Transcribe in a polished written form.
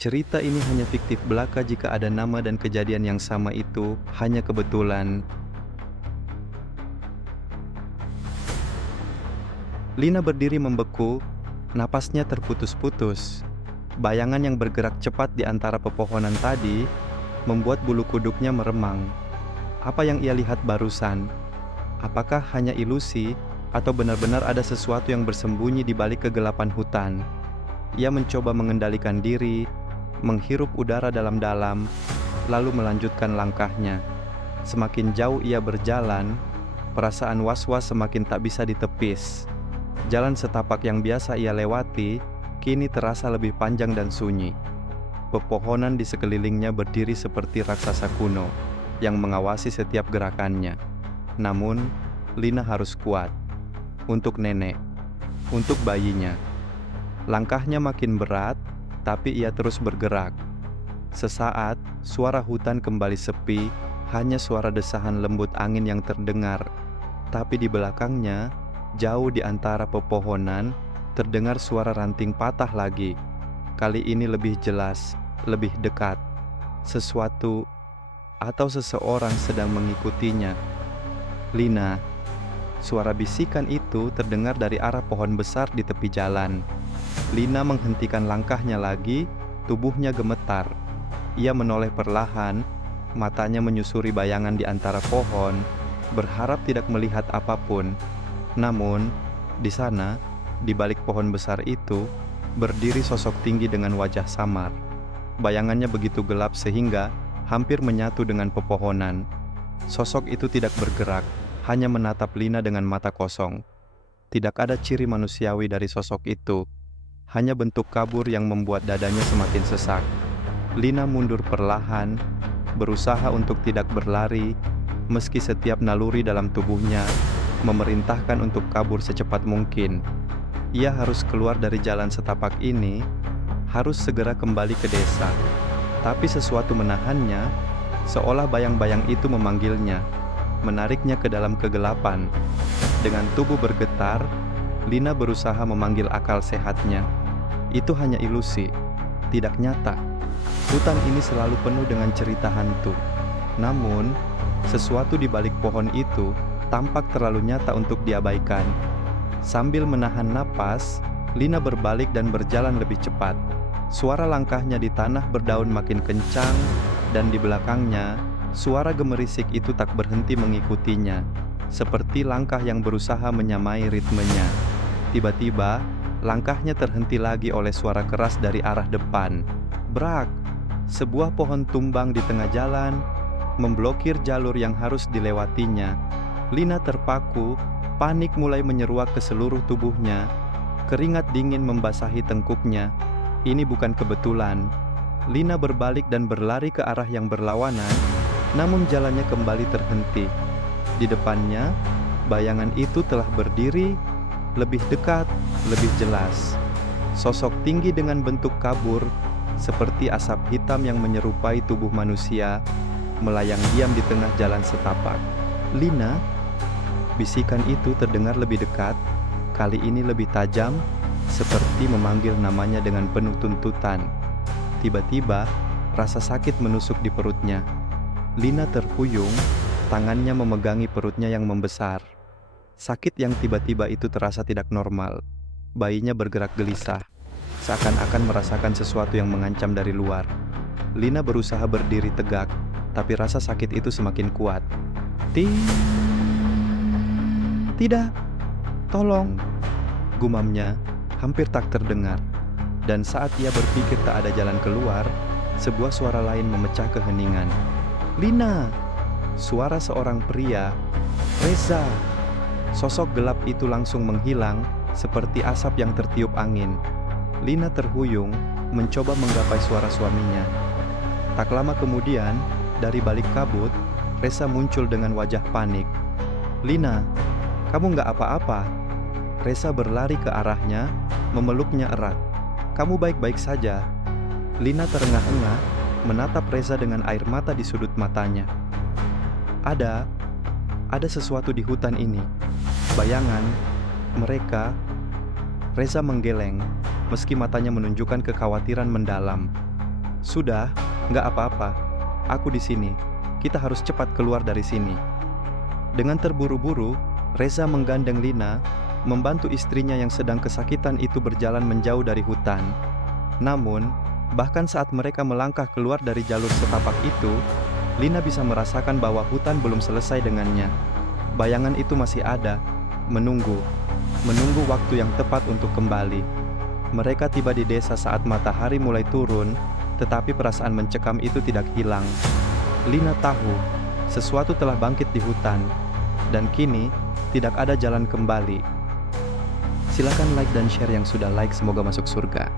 Cerita ini hanya fiktif belaka jika ada nama dan kejadian yang sama itu hanya kebetulan. Lina berdiri membeku, napasnya terputus-putus. Bayangan yang bergerak cepat di antara pepohonan tadi membuat bulu kuduknya meremang. Apa yang ia lihat barusan? Apakah hanya ilusi atau benar-benar ada sesuatu yang bersembunyi di balik kegelapan hutan? Ia mencoba mengendalikan diri, menghirup udara dalam-dalam, lalu melanjutkan langkahnya. Semakin jauh ia berjalan, perasaan was-was semakin tak bisa ditepis. Jalan setapak yang biasa ia lewati, kini terasa lebih panjang dan sunyi. Pepohonan di sekelilingnya berdiri seperti raksasa kuno, yang mengawasi setiap gerakannya. Namun, Lina harus kuat. Untuk nenek, untuk bayinya. Langkahnya makin berat, tapi ia terus bergerak. Sesaat, suara hutan kembali sepi, hanya suara desahan lembut angin yang terdengar. Tapi di belakangnya, jauh di antara pepohonan, terdengar suara ranting patah lagi. Kali ini lebih jelas, lebih dekat. Sesuatu atau seseorang sedang mengikutinya. Lina, suara bisikan itu terdengar dari arah pohon besar di tepi jalan. Lina menghentikan langkahnya lagi, tubuhnya gemetar. Ia menoleh perlahan, matanya menyusuri bayangan di antara pohon, berharap tidak melihat apapun. Namun, di sana, di balik pohon besar itu, berdiri sosok tinggi dengan wajah samar. Bayangannya begitu gelap sehingga hampir menyatu dengan pepohonan. Sosok itu tidak bergerak, hanya menatap Lina dengan mata kosong. Tidak ada ciri manusiawi dari sosok itu, hanya bentuk kabur yang membuat dadanya semakin sesak. Lina mundur perlahan, berusaha untuk tidak berlari, meski setiap naluri dalam tubuhnya memerintahkan untuk kabur secepat mungkin. Ia harus keluar dari jalan setapak ini, harus segera kembali ke desa. Tapi sesuatu menahannya, seolah bayang-bayang itu memanggilnya, menariknya ke dalam kegelapan. Dengan tubuh bergetar, Lina berusaha memanggil akal sehatnya. Itu hanya ilusi, tidak nyata. Hutan ini selalu penuh dengan cerita hantu. Namun, sesuatu di balik pohon itu tampak terlalu nyata untuk diabaikan. Sambil menahan napas, Lina berbalik dan berjalan lebih cepat. Suara langkahnya di tanah berdaun makin kencang, dan di belakangnya, suara gemerisik itu tak berhenti mengikutinya, seperti langkah yang berusaha menyamai ritmenya. Tiba-tiba, langkahnya terhenti lagi oleh suara keras dari arah depan. Brak! Sebuah pohon tumbang di tengah jalan, memblokir jalur yang harus dilewatinya. Lina terpaku, panik mulai menyeruak ke seluruh tubuhnya. Keringat dingin membasahi tengkuknya. Ini bukan kebetulan. Lina berbalik dan berlari ke arah yang berlawanan, namun jalannya kembali terhenti. Di depannya, bayangan itu telah berdiri, lebih dekat, lebih jelas. Sosok tinggi dengan bentuk kabur, seperti asap hitam yang menyerupai tubuh manusia, melayang diam di tengah jalan setapak. Lina, bisikan itu terdengar lebih dekat, kali ini lebih tajam, seperti memanggil namanya dengan penuh tuntutan. Tiba-tiba, rasa sakit menusuk di perutnya. Lina terhuyung, tangannya memegangi perutnya yang membesar. Sakit yang tiba-tiba itu terasa tidak normal. Bayinya bergerak gelisah, seakan-akan merasakan sesuatu yang mengancam dari luar. Lina berusaha berdiri tegak, tapi rasa sakit itu semakin kuat. Tidak, tolong, gumamnya, hampir tak terdengar. Dan saat ia berpikir tak ada jalan keluar, sebuah suara lain memecah keheningan. Lina! Suara seorang pria. Reza! Sosok gelap itu langsung menghilang, seperti asap yang tertiup angin. Lina terhuyung, mencoba menggapai suara suaminya. Tak lama kemudian, dari balik kabut, Reza muncul dengan wajah panik. Lina, kamu nggak apa-apa? Reza berlari ke arahnya, memeluknya erat. Kamu baik-baik saja. Lina terengah-engah, menatap Reza dengan air mata di sudut matanya. Ada sesuatu di hutan ini. Bayangan, mereka. Reza menggeleng, meski matanya menunjukkan kekhawatiran mendalam. Sudah, nggak apa-apa. Aku di sini. Kita harus cepat keluar dari sini. Dengan terburu-buru, Reza menggandeng Lina, membantu istrinya yang sedang kesakitan itu berjalan menjauh dari hutan. Namun, bahkan saat mereka melangkah keluar dari jalur setapak itu, Lina bisa merasakan bahwa hutan belum selesai dengannya. Bayangan itu masih ada, menunggu waktu yang tepat untuk kembali. Mereka tiba di desa saat matahari mulai turun, tetapi perasaan mencekam itu tidak hilang. Lina tahu, sesuatu telah bangkit di hutan, dan kini, tidak ada jalan kembali. Silakan like dan share yang sudah like, semoga masuk surga.